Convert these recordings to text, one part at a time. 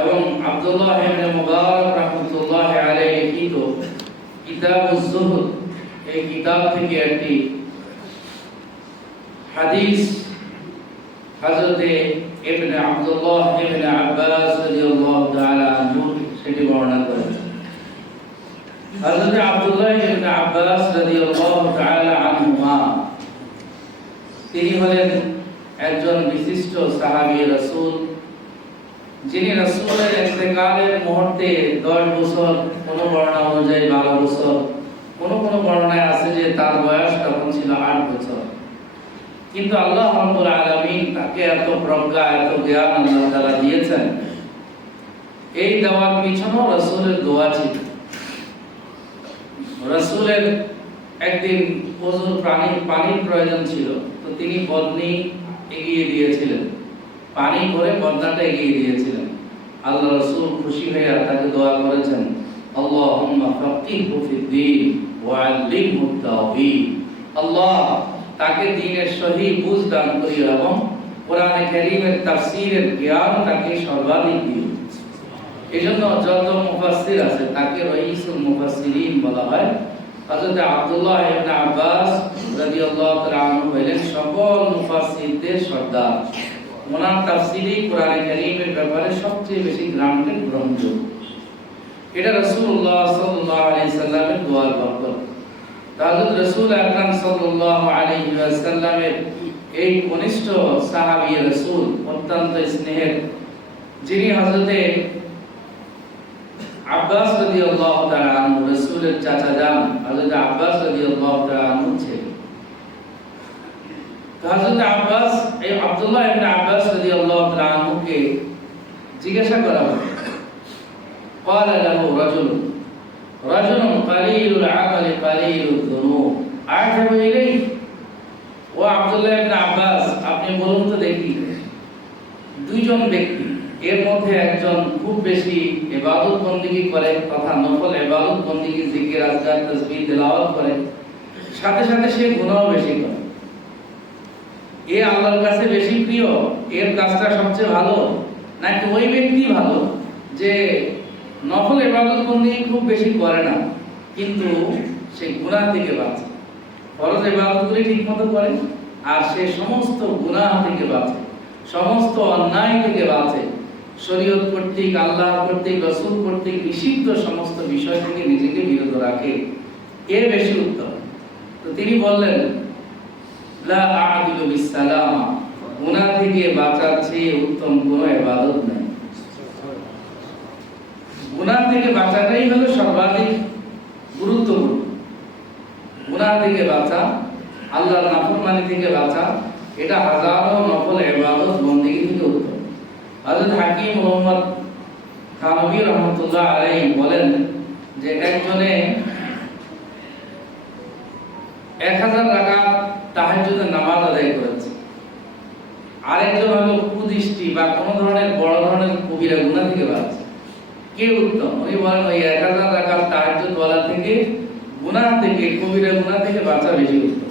এবং আব্দুল্লাহ ইবনে মুবারক রাহমাতুল্লাহ আলাইহি লিখিত কিতাবুজ জুহুদ এই কিতাব থেকে একটি হাদিস হযরতে ইবনে আব্দুল্লাহ ইবনে আব্বাস রাদিয়াল্লাহু তাআলা আনহু সেটি বর্ণনা করেন হযরত আব্দুল্লাহ ইবনে আব্বাস রাদিয়াল্লাহু তাআলা আনহুমা, তিনি হলেন একজন বিশিষ্ট সাহাবী রাসূল। যিনি রাসূলের ইন্তেকালের মুহূর্তে 10 বছর, কোন বর্ণনা অনুযায়ী 12 বছর, কোন কোন বর্ণনায় আছে যে তার বয়স তখন ছিল 8 বছর। কিন্তু আল্লাহ রাব্বুল আলামিন তাকে এত প্রজ্ঞা, এত জ্ঞান আল্লাহ তাআলা দিয়েছেন। এই দেওয়ার পিছনেও রাসূলের দোয়া ছিল। রাসূলের একদিন প্রচুর প্রাণী পানির প্রয়োজন ছিল, তো তিনি বদনি এগিয়ে দিয়েছিলেন। পানি করে বদনাটা এগিয়ে দিয়েছিলেন। আল্লাহ রাসূল খুশি হয়ে তাকে দোয়া করেছেন আল্লাহ তাকে সহি বুঝ দান এবং জ্ঞান তাকে সর্বাধিক এজন্য যত মুফাসসির আছে, তাকে বলা হয়। হযরত আব্দুল্লাহ ইবনে আব্বাস রাদিয়াল্লাহু তাআলা হলেন সকল মুফাসসিরদের সর্দার। ওনার তাফসীরই কোরআনে কারীমের ব্যাপারে সবচেয়ে বেশি গ্রান্টেড গ্রহণযোগ্য এটা রাসূলুল্লাহ সাল্লাল্লাহু আলাইহি সাল্লামের দোয়ার বরকত হযরত রাসূল আকরাম সাল্লাল্লাহু আলাইহি ওয়াসাল্লামের এই কনিষ্ঠ সাহাবী রাসূল, অত্যন্ত স্নেহের, যিনি হযরতে আব্বাস রাদিয়াল্লাহু তাআলা আনহু, রাসূলের চাচা যান হযরত আব্বাস রাদিয়াল্লাহু তাআলা আনহু ছিলেন। তো হযরত আব্বাস আব্দুল্লাহ ইবনে আব্বাস রাদিয়াল্লাহু তাআলা আনহুকে জিজ্ঞাসা করা হলো قال له رجل رجل قليل العمل قليل الذنوب أعجب إليه ও আব্দুল্লাহ ইবনে আব্বাস আপনি বলুন তো দেখি দুইজন ব্যক্তি এর মধ্যে একজন খুব বেশি ইবাদত বন্দিগি করে তথা নফল ইবাদত বন্দিগি জিকির আজকার তাসবিহ তেলাওয়াত করে সাথে সাথে সে গুনাহ বেশি করে এ আল্লাহর কাছে বেশি প্রিয়, এর কাজটা সবচেয়ে ভালো, নাকি ওই ব্যক্তি ভালো যে নফল ইবাদত বন্দিগি খুব বেশি করে না, কিন্তু সে গুনাহ থেকে বাঁচে। ফরজ ইবাদতগুলি ঠিকমতো করে, আর সে সমস্ত গুনাহ থেকে বাঁচে, সমস্ত অন্যায় থেকে বাঁচে। শরীয়ত কর্তৃক, আল্লাহ কর্তৃক, রসুল কর্তৃক নিষিদ্ধ সমস্ত বিষয় থেকে নিজেকে বিরত রাখে। এর বেশি উত্তম। তো তিনি বললেন লা আ'দিলু বিসসালাম। গুনাহ থেকে বাঁচার উত্তম কোনো ইবাদত নেই। গুনাহ থেকে বাঁচাটাই হলো সর্বাধিক গুরুত্বপূর্ণ। গুনাহ থেকে বাঁচা, আল্লাহর নাফরমানি থেকে বাঁচা, এটা হাজারো নফল ইবাদত বন্দেগী থেকে উত্তম। হযরত হাকিম মোহাম্মদ থানভী রহমাতুল্লাহ আলাইহি বলেন যে একজনে এক হাজার রাকাত নামাজ আদায় করেছে। আরেকজন কুদৃষ্টি বা ধরনের বড় ধরনের কবিরা গুনাহ থেকে কে উত্তম? উনি বলেন ওই বলা থেকে গুনাহ থেকে, কবিরা গুনাহ থেকে বাঁচা বেশি উত্তম।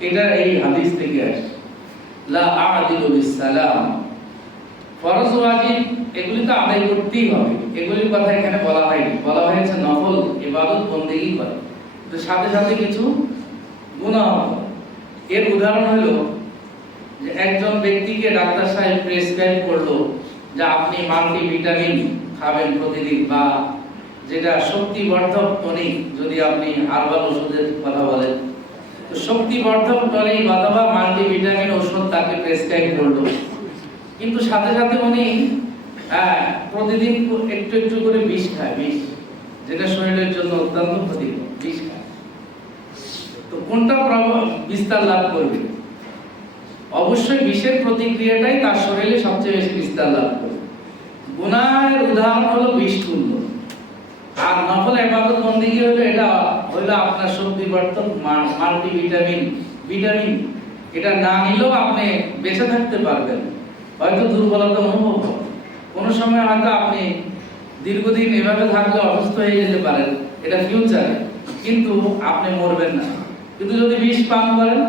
এটা এই হাদিস থেকে আসে। লা আ'দিলু বিসসালাম। ফরজ ওয়াজিব, এগুলি তো আদায় করতেই হবে। এগুলির কথা এখানে বলা হয়নি। বলা হয়েছে নফল ইবাদত বন্দেগী করে। তো সাথে সাথে কিছু করে। এর উদাহরণ হলো যে একজন ব্যক্তিকে ডাক্তার সাহেব প্রেসক্রাইব করল যে আপনি মাল্টি ভিটামিন খাবেন প্রতিদিন বা যেটা শক্তিবর্ধক টনিক যদি আপনি হার্বাল ওষুধের কথা বলেন তো শক্তিবর্ধক টনিক অথবা মাল্টিভিটামিন ওষুধ তাকে প্রেসক্রাইব করল কিন্তু সাথে সাথে উনি হ্যাঁ, প্রতিদিন একটু একটু করে বিষ খায় বিষ যেটা শরীরের জন্য অত্যন্ত ক্ষতিকর বিষ খায় তো কোনটা বিস্তার লাভ করবে? অবশ্যই বিষের প্রতিক্রিয়াটাই তার শরীরে সবচেয়ে বেশি বিস্তার লাভ করবে। উদাহরণ হলো আর হলো? এটা আপনার শক্তি বর্তক মাল্টি ভিটামিন ভিটামিন। এটা না নিলেও আপনি বেঁচে থাকতে পারবেন। হয়তো দুর্বলতা অনুভব হবে। কোনো সময় হয়তো আপনি দীর্ঘদিন এভাবে থাকলে অসুস্থ হয়ে যেতে পারেন। এটা ফিউচারে কিন্তু আপনি মরবেন না। কিন্তু যদি বিষ পান করেন,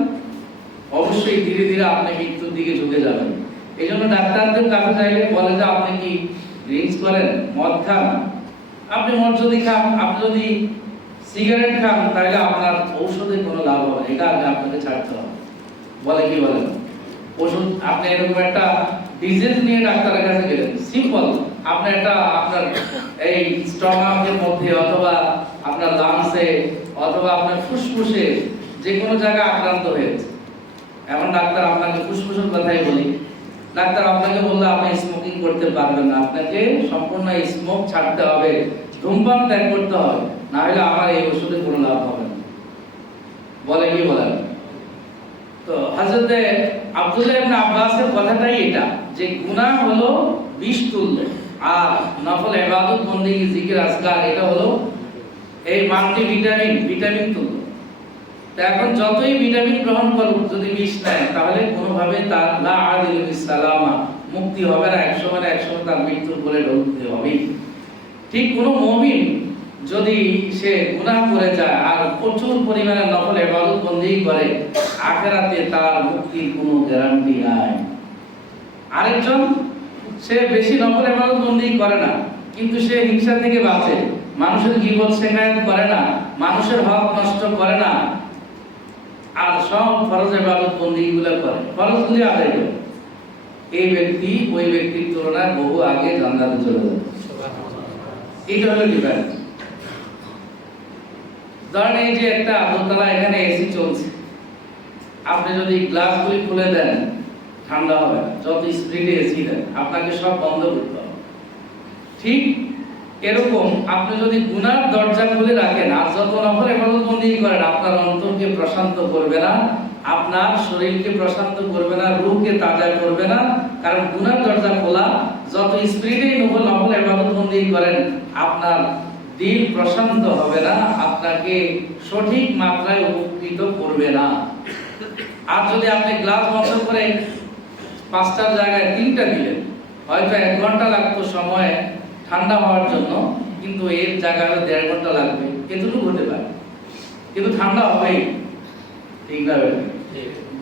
অবশ্যই ধীরে ধীরে আপনি মৃত্যুর দিকে ঝুঁকে যাবেন। এই জন্য ডাক্তারদের কাছে চাইলে বলে যে, আপনি কি ড্রিঙ্কস করেন? মদ খান? আপনি মদ যদি খান, আপনি যদি সিগারেট খান, তাহলে আপনার ঔষধে কোনো লাভ হবে এটা আগে আপনাকে ছাড়তে হবে। বলে কি বলেন? ওষুধ আপনি এরকম একটা ডিজিজ নিয়ে ডাক্তারের কাছে গেলেন। সিম্পল আপনি একটা আপনার এই স্টমাকের মধ্যে অথবা আপনার লাংসে অথবা আপনার ফুসফুসে যে কোনো জায়গায় আক্রান্ত হয়েছে। এমন ডাক্তার আপনাকে ফুসফুসের কথাই বলি। ডাক্তার আপনাকে বললে, আপনি স্মোকিং করতে পারবেন না। আপনাকে সম্পূর্ণ স্মোক ছাড়তে হবে। ধূমপান ত্যাগ করতে হবে। না হলে আমার এই ওষুধে কোনো লাভ হবে না। বলে কি বলেন তো হযরতে আব্দুল্লাহ ইবনে আব্বাসের কথাটাই এটা যে গুনাহ হলো বিষ তুল্য আর নফল ইবাদত বন্দেগী জিকির আজকার এটা হলো এই মাল্টি ভিটামিন ভিটামিন তুল্য এখন যতই ভিটামিন গ্রহণ করুক, যদি বিষ নেয়, তাহলে কোনোভাবে তার লা মুক্তি হবে না, একশো মানে একশো তার মৃত্যুর বলে ঢুকতে হবে। ঠিক কোনো মমিন যদি সে গুনাহ করে যায়, আর প্রচুর পরিমাণে নফল ইবাদত বন্দেগী করে, আখেরাতে তার মুক্তির কোনো গ্যারান্টি নাই। আরেকজন, সে বেশি নফল ইবাদত বন্দেগী করে না, কিন্তু সে হিংসা থেকে বাঁচে। মানুষের গিবত শেখায়ত করে না, মানুষের হক নষ্ট করে না আর সব ফরজ ইবাদত বন্দেগীগুলো করে। ফরজগুলি আদায় করে এই ব্যক্তি, ওই ব্যক্তির তুলনায় বহু আগে জান্নাতে চলে যাবে এটা হলো ডিফারেন্স ধরেন এই যে একটা দোতলা এখানে এসি চলছে। আপনি যদি গ্লাসগুলি খুলে দেন, ঠান্ডা হবে যত স্পিডে এসি দেন, আপনাকে সব বন্ধ করতে হবে। ঠিক এরকম আপনি যদি গুনার দরজা খুলে রাখেন, আর যত নফল ইবাদত বন্দেগী করেন আপনার অন্তরকে প্রশান্ত করবে না, আপনার শরীরকে প্রশান্ত করবে না রূহকে তাজা করবে না, কারণ গুনার দরজা খোলা, যত স্পিডে নফল নফল ইবাদত বন্দেগী করেন, আপনার দিল প্রশান্ত হবে না, আপনাকে সঠিক মাত্রায় উপকৃত করবে না। আর যদি আপনি গ্লাস বন্ধ করে পাঁচটার জায়গায় তিনটা দিলেন, হয়তো এক ঘণ্টা লাগতো সময় ঠান্ডা হওয়ার জন্য কিন্তু এর জায়গা হয়তো দেড় ঘণ্টা লাগবে। এতটুকু হতে পারে। কিন্তু ঠান্ডা হবেই। ঠিক না?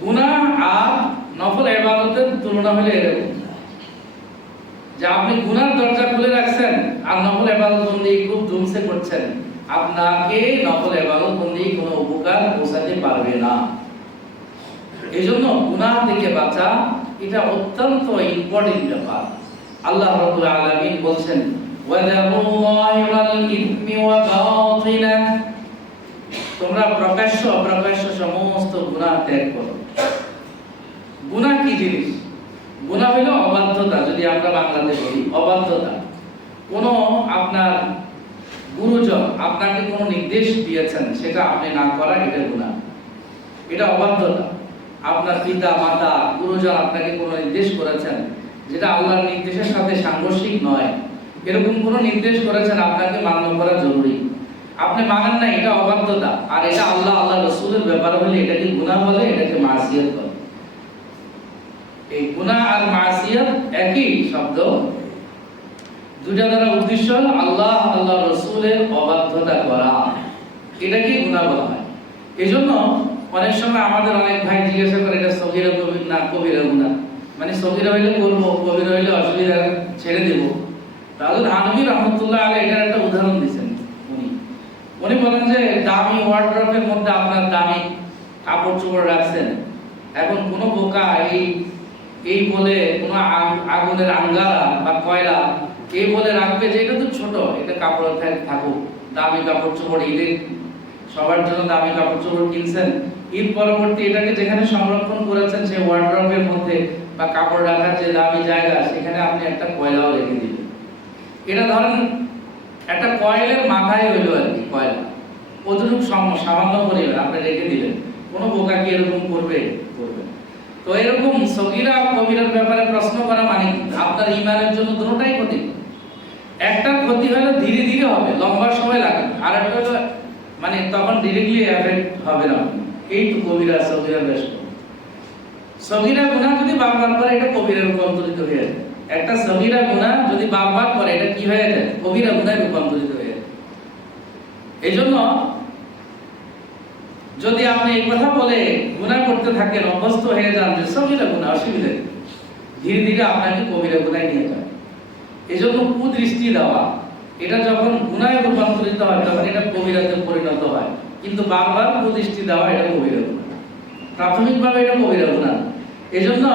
গুনাহ আর নফল ইবাদতের তুলনা হলে এরকম। যে আপনি গুনার দরজা খুলে রাখছেন আর নফল ইবাদত বন্দেগী খুব ধুমসে করছেন আপনাকে নফল ইবাদত বন্দেগী কোনো উপকার পৌঁছাতে পারবে না। এজন্য গুনাহ থেকে বাঁচা এটা অত্যন্ত ইম্পর্টেন্ট ব্যাপার। আল্লাহ রাব্বুল আলামিন বলছেন তোমরা প্রকাশ্য অপ্রকাশ্য সমস্ত গুনাহ ত্যাগ করো। গুনাহ কি জিনিস? গুনাহ হলো অবাধ্যতা, যদি আমরা বাংলাতে বলি, অবাধ্যতা। কোনো আপনার গুরুজন আপনাকে কোনো নির্দেশ দিয়েছেন সেটা আপনি না করা, এটা গুনাহ। এটা অবাধ্যতা। আপনার পিতা, মাতা, গুরুজন আপনাকে কোনো নির্দেশ করেছেন, যেটা আল্লাহর নির্দেশের সাথে সাংঘর্ষিক নয়। এরকম কোনো নির্দেশ করেছেন আপনাকে মান্য করা জরুরি? আপনি মানেন না, এটা অবাধ্যতা। আর এটা আল্লাহ আল্লাহ রসুলের ব্যাপার হলে এটাকে গুনাহ বলে, এটাকে মাসিয়াত বলে। এই গুনাহ আর মাসিয়াত একই শব্দ। দুটা দ্বারা উদ্দেশ্য হল আল্লাহ আল্লাহ রসুলের অবাধ্যতা করা। এটাকে গুনাহ বলা হয়। এই জন্য অনেক সময় আমাদের অনেক ভাই জিজ্ঞাসা করে, এটা সগিরা কবির না কবিরা গুনাহ? মানে সগিরা হইলে করব, কবিরা হইলে অসুবিধা, ছেড়ে দেব। তাহলে ধানবী রহমতুল্লাহ আলাই এটার একটা উদাহরণ দিয়েছেন উনি। উনি বলেন যে, দামি ওয়ার্ড্রপের মধ্যে আপনার দামি কাপড় চোপড় রাখছেন। এখন কোনো বোকা এই এই বলে কোনো আগুনের আঙ্গারা বা কয়লা এই বলে রাখবে যে, এটা তো ছোট, এটা কাপড় থাক- থাকুক, দামি কাপড় চোপড় ঈদের সবার জন্য দামি কাপড় চোপড় কিনছেন। ঈদ পরবর্তী এটাকে যেখানে সংরক্ষণ করেছেন, সেই ওয়ার্ড্রপের মধ্যে বা কাপড় রাখার যে দামি জায়গা, সেখানে আপনি একটা কয়লাও রেখে দিলেন এটা ধরেন একটা কয়েলের মাথায় হইল আর কি কয়লা কতটুকু সম- সামান্য পরিমাণ, আপনি রেখে দিলেন। কোনো বোকা কি এরকম করবে? করবে তো এরকম সগিরা কবিরার ব্যাপারে প্রশ্ন করা মানে? আপনার ইমানের জন্য দুটোটাই ক্ষতি। একটা ক্ষতি হলে ধীরে ধীরে হবে, লম্বা সময় লাগবে আর একটা হলো মানে তখন ডিরেক্টলি এফেক্ট হবে না। এই তো কবিরা, সগিরা বেশ। সগিরা গুনাহ যদি বারবার করে, এটা কবিরা রূপান্তরিত হয়ে যায়। একটা সগিরা গুনাহ যদি বারবার করে, এটা কি হয়ে যায়? কবিরা গুনাহে রূপান্তরিত হয়ে যায়। এই জন্য যদি আপনি এই কথা বলে গুনাহ করতে থাকেন, অভ্যস্ত হয়ে যান যে সগিরা গুনাহ, অসুবিধা। ধীরে ধীরে আপনাকে কবিরা গুনায় নিয়ে যাবে। এই জন্য কুদৃষ্টি দেওয়া, এটা যখন গুনায় রূপান্তরিত হয়, তখন এটা কবিরাতে পরিণত হয়। কিন্তু বারবার কুদৃষ্টি দেওয়া, এটা কবিরা গুনাহ। প্রাথমিকভাবে এটা কবিরা গুনাহ। এই জন্য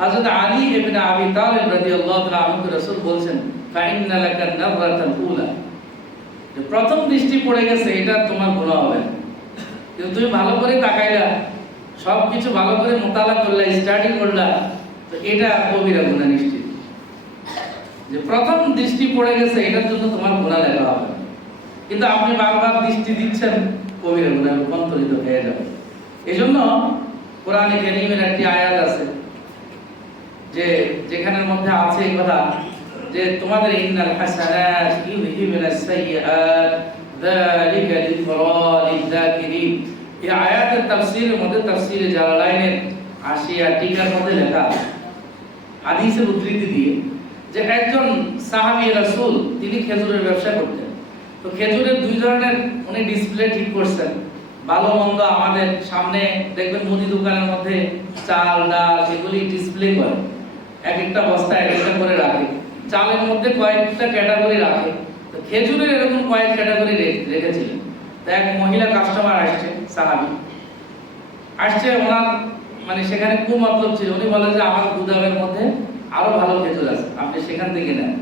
হযরত আলী ইবনে আবি তালিব রাদিয়াল্লাহু তাআলা আনহু রাসূল বলছেন, ফাইন্না লাকা নাযরাতাল উলা। যে প্রথম দৃষ্টি পড়ে গেছে, এটা তোমার গুনাহ হবে। কিন্তু তুমি ভালো করে তাকাইলা সব কিছু ভালো করে মোতালা করলা স্টাডি করলা, তো এটা কবিরা গুনাহ নিশ্চিত। যে প্রথম দৃষ্টি পড়ে গেছে, এটার জন্য তোমার গুনাহ লেখা হবে কিন্তু আপনি বারবার দৃষ্টি দিচ্ছেন কবিরা গুনাহ রূপান্তরিত হয়ে যাবে। এই জন্য কোরআনে কারীমের একটি আয়াত আছে যে যেখানের মধ্যে আছে এই কথা, যে তোমাদের ইন্নাল হাসানাত ইউযহিবুনাস সাইয়্যাত, যালিকা যিকরা লিযাকিরিন এই আয়াতের তাফসীরের মধ্যে তাফসীরে জালালাইনের আশিয়া টিকার মধ্যে লেখা। হাদিসের উদ্ধৃতি দিয়ে যে একজন সাহাবী রাসূল, তিনি খেজুরের ব্যবসা করতেন। তো খেজুরের দুই ধরনের উনি ডিসপ্লে ঠিক করছেন। ভালো মন্দ আমাদের সামনে, দেখবেন মুদি দোকানের মধ্যে চাল, ডাল, এগুলি ডিসপ্লে করে এক একটা বস্তা এক একটা করে রাখে। চালের মধ্যে কয়েকটা ক্যাটাগরি রাখে। তো খেজুরের এরকম কয়েক ক্যাটাগরি রেখেছিলেন। তো এক মহিলা কাস্টমার আসছে সাহাবি আসছে ওনার মানে সেখানে কু মতলব ছিল। উনি বলেন যে, আমার গুদামের মধ্যে আরও ভালো খেজুর আছে। আপনি সেখান থেকে নেন।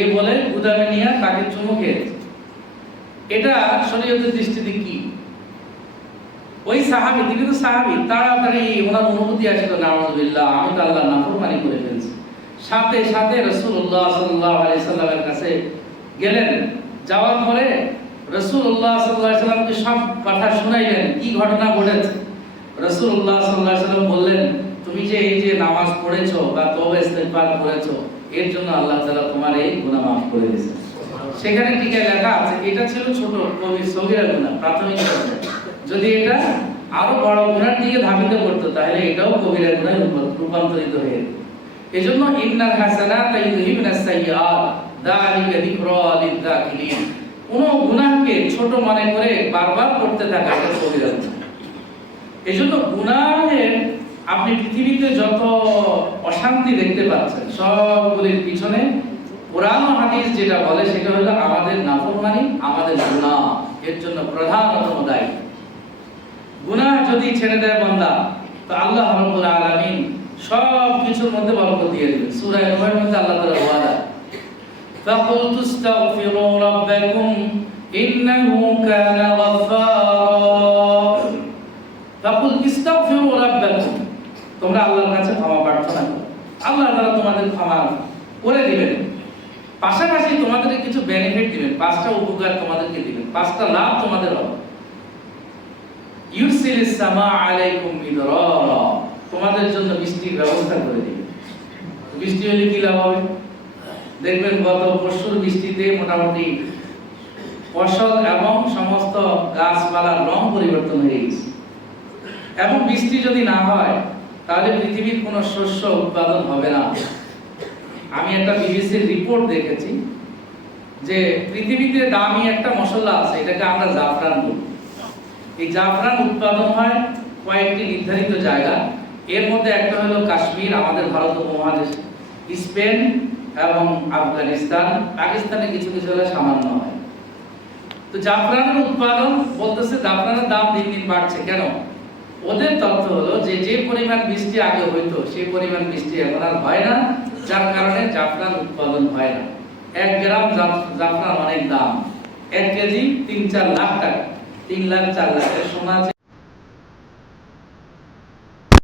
এ বলে গুদামে নিয়ে তাকে চুমু খেয়েছে। এটা শরীয়তের দৃষ্টিতে কি? ওই সাহাবি, তিনি তো সাহাবি, তাড়াতাড়ি ওনার অনুভূতি আসলো, নাউজুবিল্লাহ, আমি তো আল্লাহ নাফরমানি করে ফেলছি। সাথে সাথে আলাইহি সাল্লামের কাছে গেলেন। যাওয়ার পরে সাল্লাল্লাহু সাল্লামকে সব কথা শুনাইলেন। কি ঘটনা ঘটেছে? সাল্লাল্লাহু সাল্লাম বললেন তুমি যে এই যে নামাজ পড়েছো বা করেছ এর জন্য আল্লাহ তাআলা তোমার এই গুনাহ মাফ করে দিয়েছে। সেখানে টিকায় লেখা আছে এটা ছিল ছোট কবি সগীরা গুনাহ প্রাথমিক যদি এটা আরও বড় গুনার দিকে ধাবিত করতো তাহলে এটাও কবিরা রূপ- রূপান্তরিত হয়ে যেত। এজন্য ইন্নাল হাসানাত ইউযহিবুনাস সাইয়্যাত যালিকা যিকরা লিযাকিরিন কোন গুনাহকে ছোট মনে করে বারবার করতে থাকা এটা গুনাহ এজন্য গুনাহের আপনি পৃথিবীতে যত অশান্তি দেখতে পাচ্ছেন, সবগুলির পিছনে কোরআন হাদিস যেটা বলে সেটা হলো আমাদের নাফরমানি, আমাদের গুনাহ, এর জন্য প্রধানতম দায়ী। গুনাহ যদি ছেড়ে দেয় বান্দা, তো আল্লাহ রাব্বুল আলামিন সব কিছুর মধ্যে বরকত দিয়ে দিবেন সূরা নূহের মধ্যে আল্লাহ তাআলা ওয়াদা فَقُلْتُ اسْتَغْفِرُوا رَبَّكُمْ إِنَّهُ كَانَ غَفَّارًا فَقُلْ اسْتَغْفِرُوا رَبَّكُمْ তোমরা আল্লাহর কাছে ক্ষমা প্রার্থনা করো আল্লাহ তাআলা তোমাদের ক্ষমা করে দিবেন পাশাপাশি তোমাদেরকে কিছু বেনিফিট দিবেন পাঁচটা উপকার তোমাদেরকে দিবেন পাঁচটা লাভ তোমাদের হবে ইউরসিলিস সামা আলাইকুম মিদরারা তোমাদের জন্য বৃষ্টির ব্যবস্থা করে দিবে বৃষ্টি হলে কি লাভ হবে? দেখবেন গত পরশুর বৃষ্টিতে মোটামুটি ফসল এবং সমস্ত গাছপালার রং পরিবর্তন হয়ে গেছে। এবং বৃষ্টি যদি না হয়, তাহলে পৃথিবীর কোনো শস্য উৎপাদন হবে না। আমি একটা বিবিসির রিপোর্ট দেখেছি যে পৃথিবীতে দামি একটা মশলা আছে, এটাকে আমরা জাফরান বলি। এই জাফরান উৎপাদন হয় কয়েকটি নির্ধারিত জায়গা এর মধ্যে একটা হলো কাশ্মীর, আমাদের ভারত উপমহাদেশে। স্পেন এবং আফগানিস্তান, পাকিস্তানে কিছু কিছু হলে সামান্য হয়। তো জাফরানের উৎপাদন বলতেছে জাফরানের দাম দিন দিন বাড়ছে। কেন? ওদের তথ্য হলো যে যে পরিমাণ বৃষ্টি আগে হইতো, সেই পরিমাণ বৃষ্টি এখন আর হয় না, যার কারণে জাফরান উৎপাদন হয় না। এক গ্রাম জাফরান অনেক দাম। এক কেজি তিন চার লাখ টাকা। তিন লাখ চার লাখ সোনা